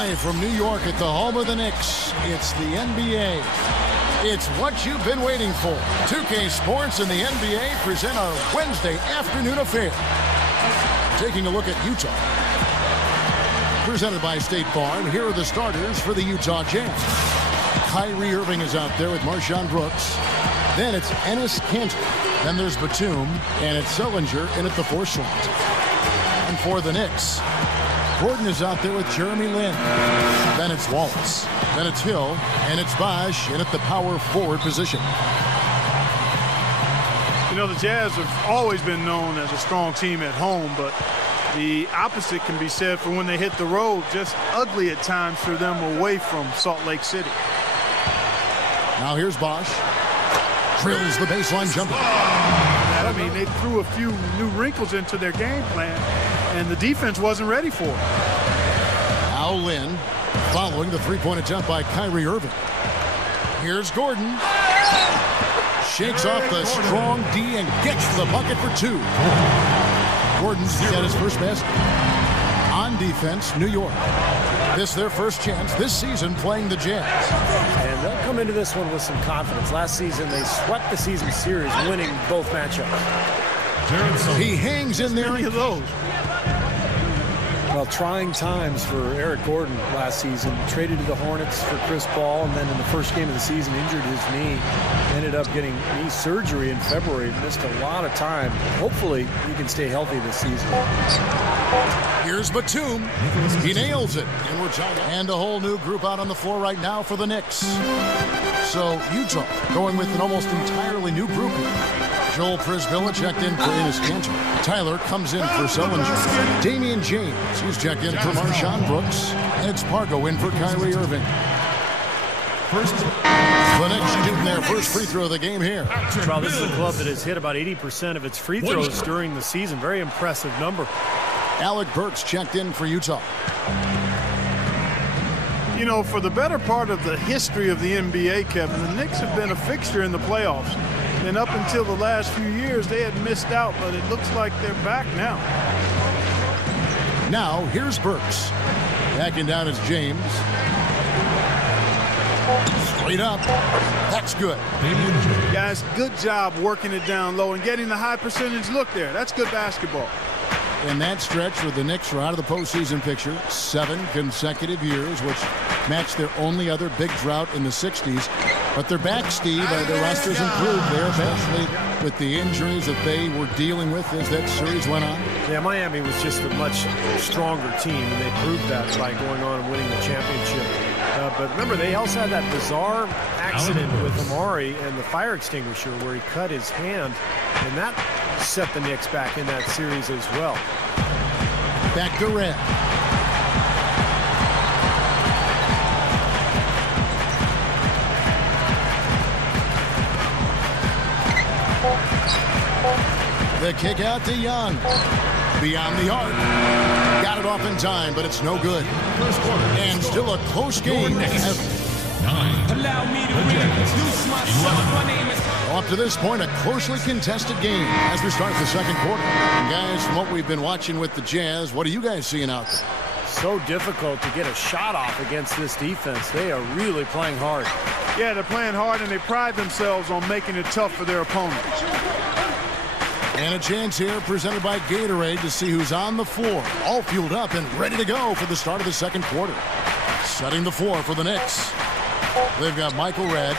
Live from New York at the home of the Knicks, it's the NBA. It's what you've been waiting for. 2K Sports and the NBA present our Wednesday afternoon affair. Taking a look at Utah. Presented by State Farm, here are the starters for the Utah Jazz. Kyrie Irving is out there with Marshawn Brooks. Then it's Enes Kanter. Then there's Batum, and it's Sullinger in at the 4 slot. And for the Knicks, Gordon is out there with Jeremy Lin. Then it's Wallace. Then it's Hill, and it's Bosh in at the power forward position. You know, the Jazz have always been known as a strong team at home, but the opposite can be said for when they hit the road. Just ugly at times for them away from Salt Lake City. Now here's Bosh. Drills the baseline jumper. I mean, they threw a few new wrinkles into their game plan, and the defense wasn't ready for it. Now Lin, following the three-point attempt by Kyrie Irving. Here's Gordon. Shakes off the strong D and gets the bucket for 2. Gordon's got his first basket. On defense, New York. This their first chance this season playing the Jazz. And they'll come into this one with some confidence. Last season, they swept the season series, winning both matchups. He hangs in there. Of those. Well, trying times for Eric Gordon last season. Traded to the Hornets for Chris Paul, and then in the first game of the season injured his knee. Ended up getting knee surgery in February. Missed a lot of time. Hopefully, he can stay healthy this season. Here's Batum. He nails it. And a whole new group out on the floor right now for the Knicks. So Utah going with an almost entirely new group here. Joel Prisbilla checked in for Enes Kanter. Tyler comes in for Sullinger. Damian James, he's checked in for Marshawn Brooks. And it's Pargo in for Kyrie Irving. The Knicks shooting their first free throw of the game here. Well, this is a club that has hit about 80% of its free throws during the season. Very impressive number. Alec Burks checked in for Utah. You know, for the better part of the history of the NBA, Kevin, the Knicks have been a fixture in the playoffs. And up until the last few years, they had missed out, but it looks like they're back now. Now, here's Burks. Backing down is James. Straight up. That's good. Guys, good job working it down low and getting the high percentage look there. That's good basketball. In that stretch where the Knicks were out of the postseason picture, 7 consecutive years, which matched their only other big drought in the 60s. But they're back, Steve. Their roster's improved there, especially with the injuries that they were dealing with as that series went on. Yeah, Miami was just a much stronger team, and they proved that by going on and winning the championship. But remember, they also had that bizarre accident with Amari and the fire extinguisher where he cut his hand, and that set the Knicks back in that series as well. Back to Red. The kick out to Young. Beyond the arc. Got it off in time, but it's no good. And still a close game. 9. Allow me to reintroduce myself. My name is... Up to this point, a closely contested game as we start the second quarter. And guys, from what we've been watching with the Jazz, what are you guys seeing out there? So difficult to get a shot off against this defense. They are really playing hard. Yeah, they're playing hard, and they pride themselves on making it tough for their opponent. And a chance here presented by Gatorade to see who's on the floor. All fueled up and ready to go for the start of the second quarter. Setting the floor for the Knicks. They've got Michael Redd,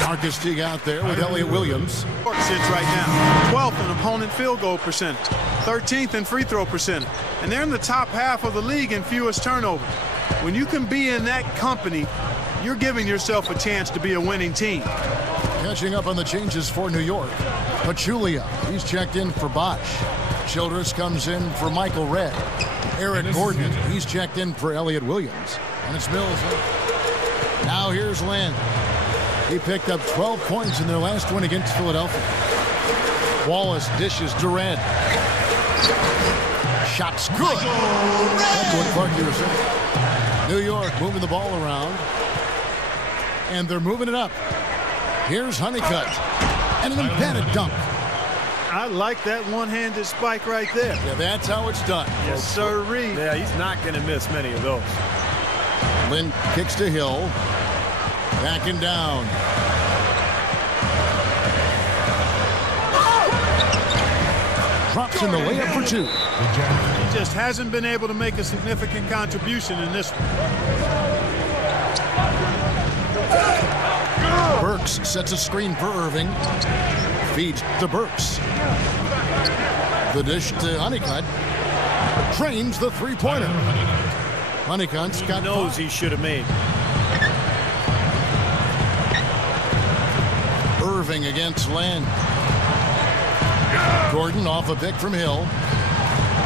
Marcus Teague out there with Elliott Williams. Sits right now, 12th in opponent field goal percentage, 13th in free throw percentage, and they're in the top half of the league in fewest turnovers. When you can be in that company, you're giving yourself a chance to be a winning team. Catching up on the changes for New York. Pachulia, he's checked in for Bosh. Childress comes in for Michael Redd. Eric Gordon, he's checked in for Elliott Williams. And it's Mills. Now here's Lin. He picked up 12 points in their last win against Philadelphia. Wallace dishes to Redd. Shot's good. That's what Clark was saying. New York moving the ball around. And they're moving it up. Here's Honeycutt. And an embedded dunk. I like that one-handed spike right there. Yeah, that's how it's done. Yes, sirree. Yeah, he's not going to miss many of those. Lynn kicks to Hill. Back and down. Drops in the layup for two. He just hasn't been able to make a significant contribution in this one. Burks sets a screen for Irving. Feeds to Burks. The dish to Honeycutt. Trains the three-pointer. Honeycutt's got knows he should have made. Irving against Lynn. Gordon off a pick from Hill.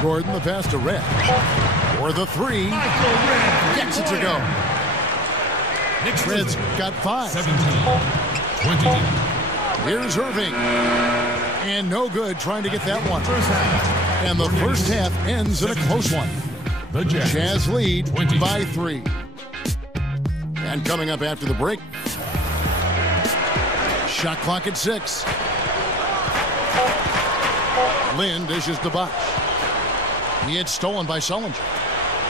Gordon the pass to Red. For the three. Gets it to go. Red's got 5. 17-20. Here's Irving. And no good trying to get that one. And the first half ends in a close one. The Jazz lead by 3. And coming up after the break, shot clock at 6. Lynn dishes to Bosch. He had stolen by Sullinger.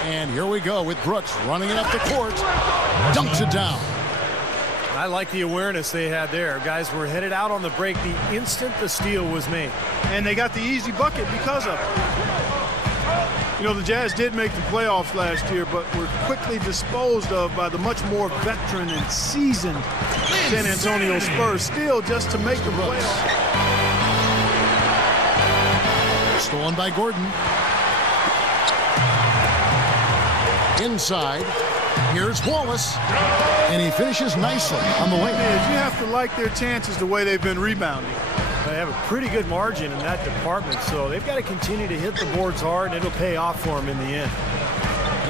And here we go with Brooks running it up the court. Dunks it down. I like the awareness they had there. Guys were headed out on the break the instant the steal was made. And they got the easy bucket because of it. You know, the Jazz did make the playoffs last year, but were quickly disposed of by the much more veteran and seasoned San Antonio Spurs, still just to make the playoffs. Stolen by Gordon. Inside. Here's Wallace. And he finishes nicely on the way. You have to like their chances the way they've been rebounding. They have a pretty good margin in that department, so they've got to continue to hit the boards hard, and it'll pay off for them in the end.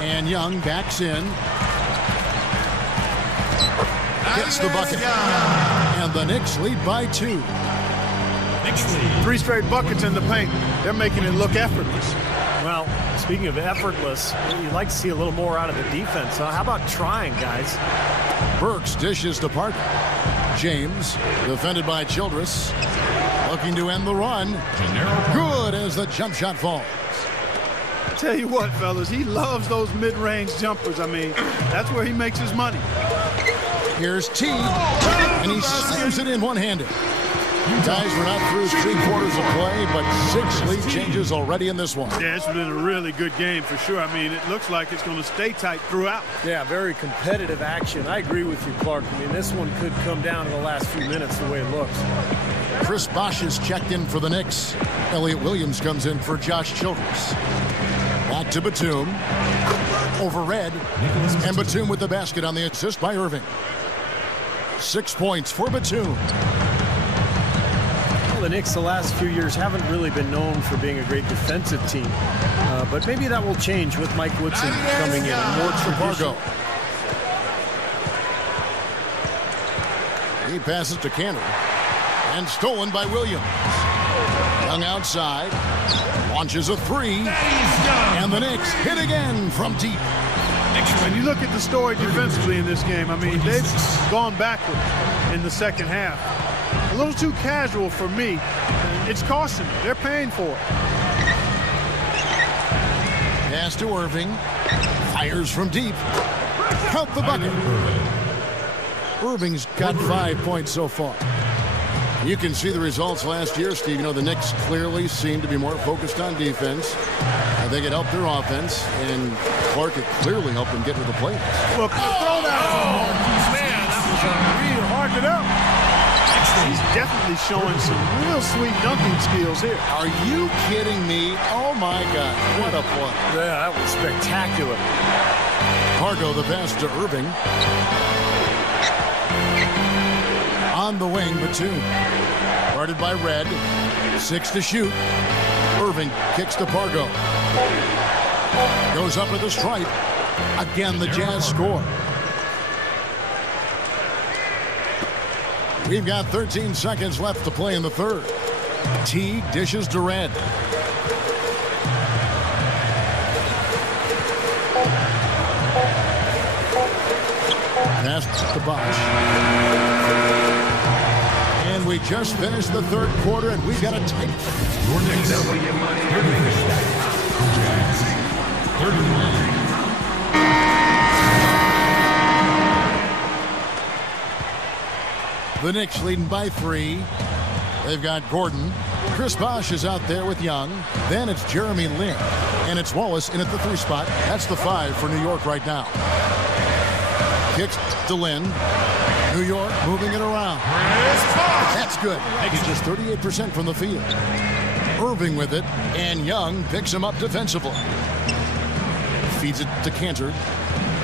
And Young backs in. Gets the bucket. And the Knicks lead by 2. 3 straight buckets in the paint. They're making it look effortless. Well, speaking of effortless, you'd like to see a little more out of the defense. Huh? How about trying, guys? Burks dishes to Parker. James, defended by Childress, looking to end the run. Good as the jump shot falls. I tell you what, fellas, he loves those mid-range jumpers. I mean, that's where he makes his money. Here's Teague, and he slams it in one-handed. Guys, we're not through 3/4 of play, but 6 lead changes already in this one. Yeah, it's been a really good game for sure. I mean, it looks like it's going to stay tight throughout. Yeah, very competitive action. I agree with you, Clark. I mean, this one could come down in the last few minutes the way it looks. Chris Bosh is checked in for the Knicks. Elliot Williams comes in for Josh Childress. Back to Batum. Over Red. And Batum with the basket on the assist by Irving. 6 points for Batum. The Knicks the last few years haven't really been known for being a great defensive team. But maybe that will change with Mike Woodson coming in. More traditional. He passes to Cantor. And stolen by Williams. Young outside. Launches a 3. And the Knicks hit again from deep. When you look at the story defensively in this game, I mean, they've gone backward in the second half. A little too casual for me. It's costing them. They're paying for it. Pass to Irving. Fires from deep. Count the bucket. Irving's got 5 points so far. You can see the results last year, Steve. You know, the Knicks clearly seem to be more focused on defense. I think it helped their offense, and Clark, it clearly helped them get to the playoffs. Look, throw that. Oh, man, that was real hard to do. He's definitely showing some real sweet dunking skills here. Are you kidding me? Oh, my God. What a play. Yeah, that was spectacular. Pargo, the pass to Irving. On the wing, Batum. Guarded by Red. 6 to shoot. Irving kicks to Pargo. Goes up with a stripe. Again, the Jazz score. We've got 13 seconds left to play in the third. Teague dishes to Red. Pass to Bosch. And we just finished the third quarter, and we've got a tight. Your Knicks. 31. The Knicks leading by 3. They've got Gordon. Chris Bosh is out there with Young. Then it's Jeremy Lin. And it's Wallace in at the 3 spot. That's the 5 for New York right now. Kicks to Lin. New York moving it around. That's good. He's just 38% from the field. Irving with it, and Young picks him up defensively. Feeds it to Cantor.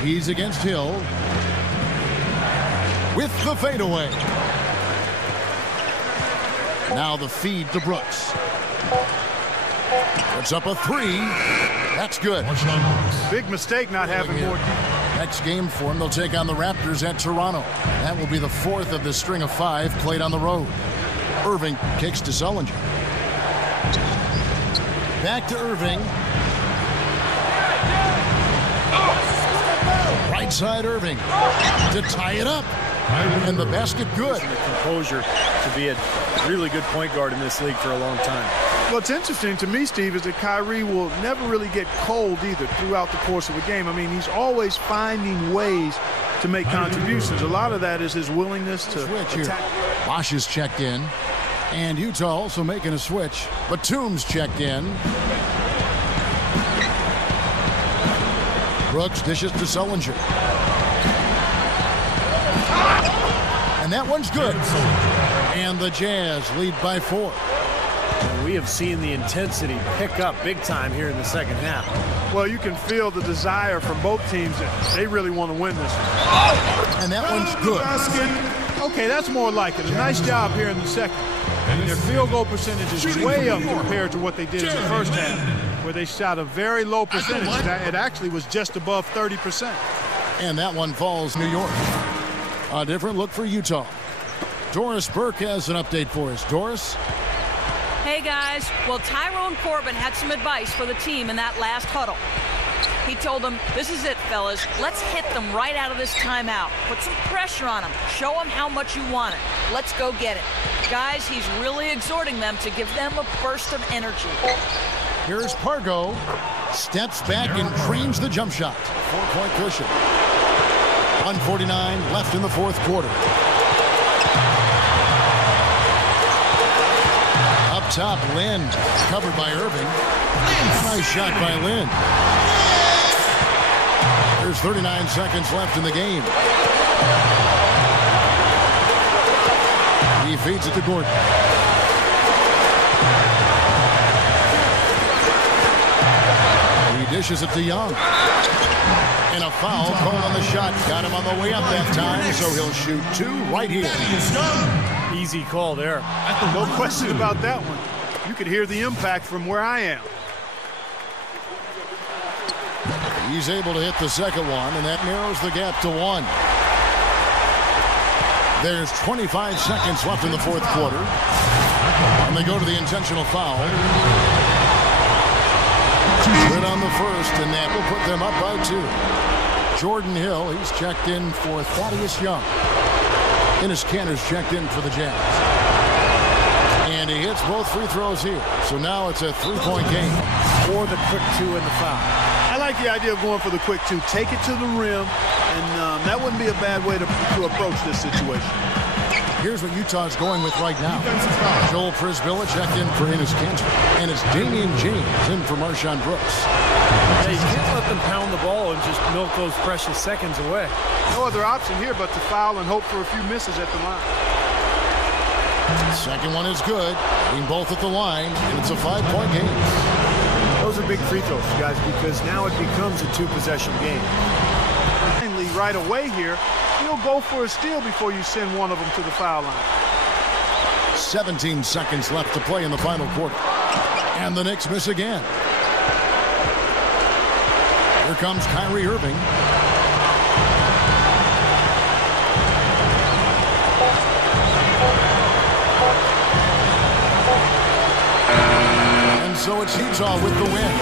He's against Hill. With the fadeaway. Now the feed to Brooks. Puts up a 3. That's good. Big mistake not having more. Next game for him, they'll take on the Raptors at Toronto. That will be the 4th of the string of 5 played on the road. Irving kicks to Sullinger. Back to Irving. Right side Irving to tie it up. And the basket good. The composure to be a really good point guard in this league for a long time. What's interesting to me, Steve, is that Kyrie will never really get cold either throughout the course of a game. I mean, he's always finding ways to make contributions. A lot of that is his willingness to attack. Bosh is checked in. And Utah also making a switch. Batum's checked in. Brooks dishes to Sullinger. And that one's good. And the Jazz lead by 4. We have seen the intensity pick up big time here in the second half. Well, you can feel the desire from both teams that they really want to win this. And that one's good. Okay, that's more like it. A nice job here in the second. And their field goal percentage is way up compared to what they did in the first half, where they shot a very low percentage. It actually was just above 30%. And that one falls New York. A different look for Utah. Doris Burke has an update for us. Doris? Hey, guys. Well, Tyrone Corbin had some advice for the team in that last huddle. He told them, this is it, fellas. Let's hit them right out of this timeout. Put some pressure on them. Show them how much you want it. Let's go get it. Guys, he's really exhorting them to give them a burst of energy. Here's Pargo. Steps back and trains the jump shot. 4-point cushion. 1:49 left in the 4th quarter. Up top, Lin. Covered by Irving. Nice shot by Lin. There's 39 seconds left in the game. He feeds it to Gordon. He dishes it to Young. And a foul called on the shot. Got him on the way up that time, so he'll shoot 2 right here. Easy call there. No question about that one. You could hear the impact from where I am. He's able to hit the second one, and that narrows the gap to 1. There's 25 seconds left in the 4th quarter. And they go to the intentional foul. Good on the first, and that will put them up by 2. Jordan Hill, he's checked in for Thaddeus Young. Enes Kanter's checked in for the Jazz. And he hits both free throws here. So now it's a 3-point game. Or the quick 2 in the foul. I like the idea of going for the quick 2. Take it to the rim, and that wouldn't be a bad way to approach this situation. Here's what Utah's going with right now. Joel Prisbilla checked in for Enes Kanter. And it's Damian James in for Marshawn Brooks. Yeah, you can't let them pound the ball and just milk those precious seconds away. No other option here but to foul and hope for a few misses at the line. Second one is good. Being both at the line, and it's a 5-point game. Those are big free throws, guys, because now it becomes a 2-possession game. Finally, right away here, he'll go for a steal before you send one of them to the foul line. 17 seconds left to play in the final quarter. And the Knicks miss again. Here comes Kyrie Irving. So it's Utah with the win.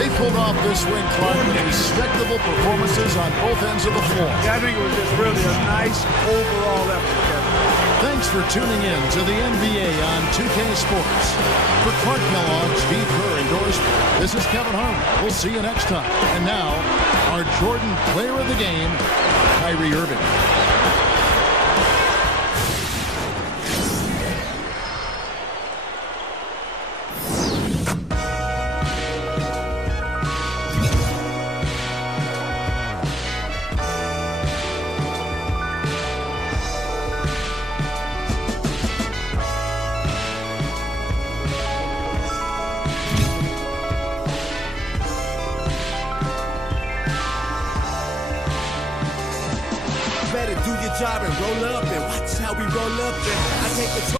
They pulled off this win, Clark, with respectable performances on both ends of the floor. Yeah, I think it was just really a nice overall effort, Kevin. Thanks for tuning in to the NBA on 2K Sports. For Clark Kellogg, Steve Kerr, and Doris, this is Kevin Harmon. We'll see you next time. And now, our Jordan player of the game, Kyrie Irving. job and roll up and watch how we roll up. And I take control.